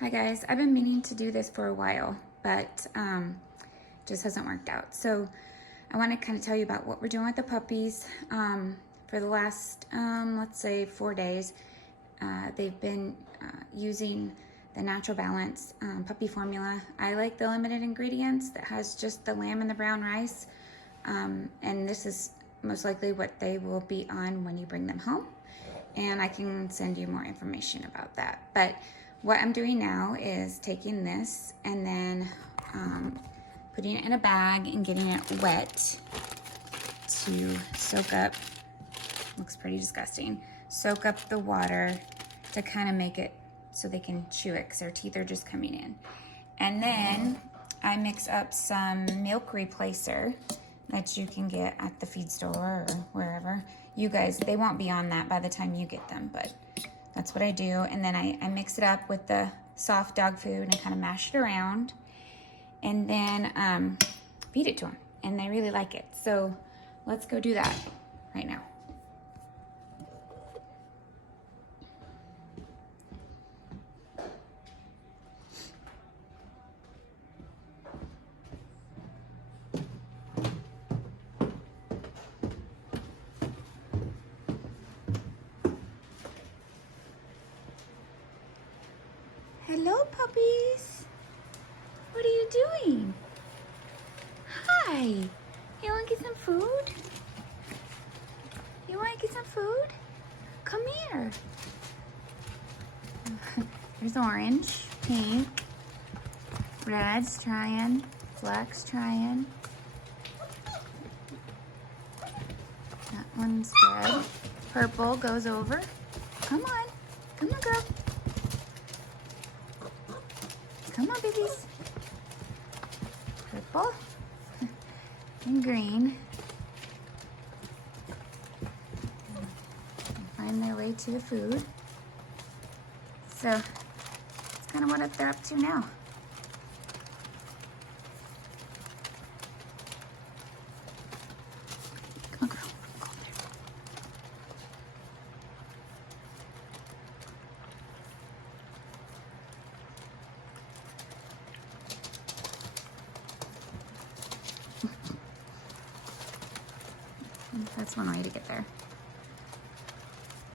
Hi guys, I've been meaning to do this for a while, but just hasn't worked out. So I want to kind of tell you about what we're doing with the puppies. For the last, let's say 4 days, they've been using the Natural Balance puppy formula. I like the limited ingredients that has just the lamb and the brown rice. And this is most likely what they will be on when you bring them home. And I can send you more information about that. But what I'm doing now is taking this and then putting it in a bag and getting it wet to soak up, looks pretty disgusting, soak up the water to kind of make it so they can chew it because their teeth are just coming in. And then I mix up some milk replacer that you can get at the feed store or wherever. You guys, they won't be on that by the time you get them, but that's what I do. And then I mix it up with the soft dog food and I kind of mash it around and then feed it to them. And they really like it. So let's go do that right now. Hello, puppies. What are you doing? Hi. You want to get some food? You want to get some food? Come here. There's orange, pink, red's trying, black's trying. That one's good. Purple goes over. Come on. Come on, girl. Come on, babies. Purple and green. Find their way to the food. So that's kind of what they're up to now. Come on, girl. Go up there. That's one way to get there.